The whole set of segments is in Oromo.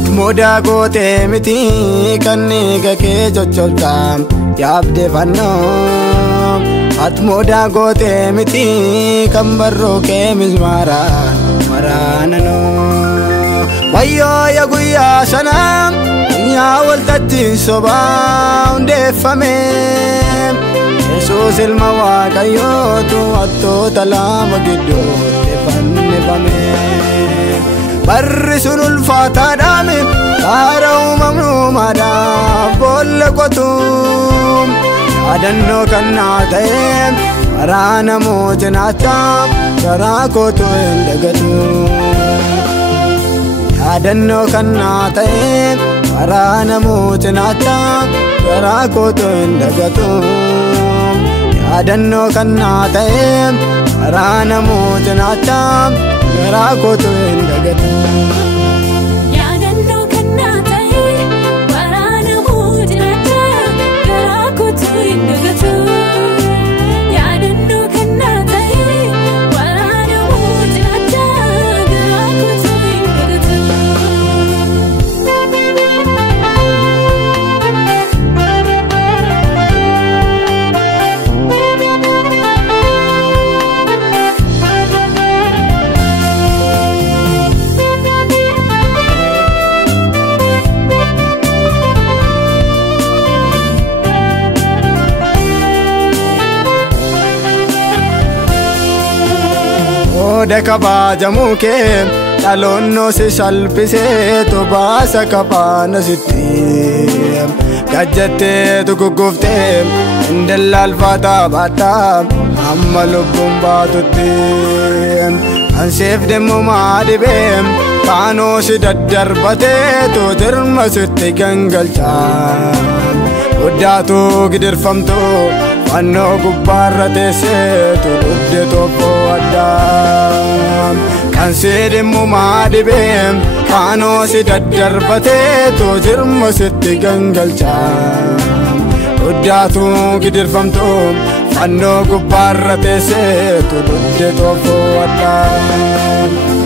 Atmoda goote miti kanni gakee jocholtaam yaabde fannoo. Atmoda goote miti kan barroo kee mizmaara maraananoo. Wayyoo ya guyyaa sanaa yaa waltajjii sobaa hundeeffame. Yesuus ilma Waaqayyootu hattoota lama gidduutti fannifame. Barri sun ulfaataadhaame baara uumamnumaadhaaf boolla qotu. Yaadannoo kan naa ta'e karaa namoota naachaaf garaa kootu hin dagatu. Yaadannoo kan naa ta'e karaa namoota naachaaf garaa kootu hin dagatu. Yaadannoo kan naa ta'e karaa namoota naachaaf garaa kootu hin dagatu. Yaadannoo kan naa ta'e karaa namoota naachaaf garaa kootu hin dagatu. Yaadannoo kan naa ta'e karaa namoota naachaaf garaa kootu hin dagatu. Oda kabajamuu kee dhaloonnoo si salphisee tobaasa kafaana sitti. Gajjattee gugguuftee indallaalfaataa baataa amma lubbuun baatutti. Anseef deemumaa dhibee kaanoo si daddarbatee tootirma sitti gangalchaa. Guddaatu gidirfamtu fannoo gubbaarra teessee tuludde tokko addaa. Kan si deemumaa dhibee kaanoo si daddarbatee tootirma sitti gangalchaa. Guddaatu gidirfamtu fannoo gubbaarra teessee tuludde tokko addaa.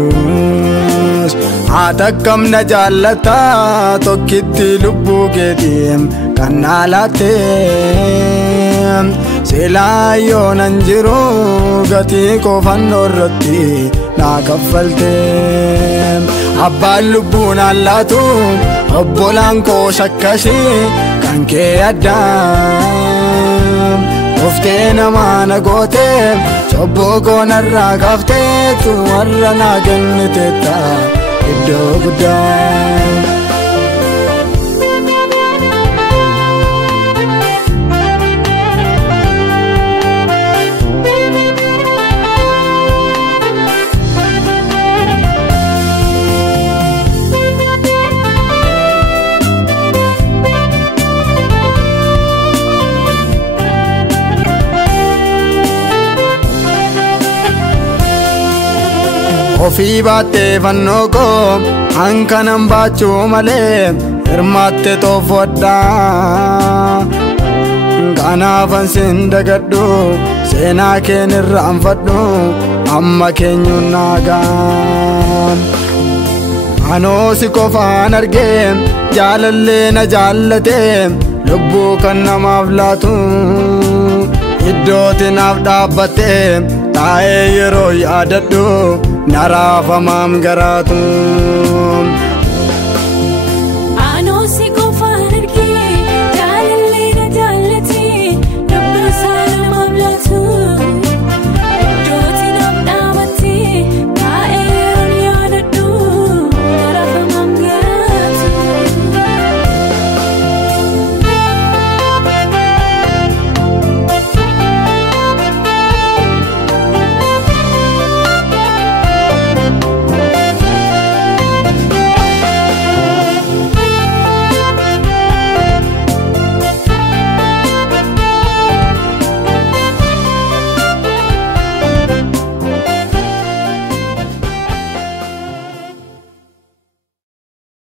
Yesuus atakkam na jaallata tokkitti lubbuu keetiin kan naa laatte. Silaa yoonan jiru gatii koo fannoo irratti naa kaffalte. Abbaan lubbuu naan laatu obbolaan koo shakkashii kan kee addaa. Oftee namaa na gootee cobboo koo narraa kaaftee tu warra naa kenniteetta iddoo guddaa. Ofii baattee fannoo koo hankanan baachuu malee hirmaatte toofodhaa. Kanaafan sin dagadhu seenaa keen irraanfadhu amma keenyuun naagaa. Anoo si qofaan argee jaalallee na jaallatee lubbuu kan namaaf laatu. Iddootti naaf dhaabbattee taa'ee yeroo yaadadhu naraafamaan garaatu.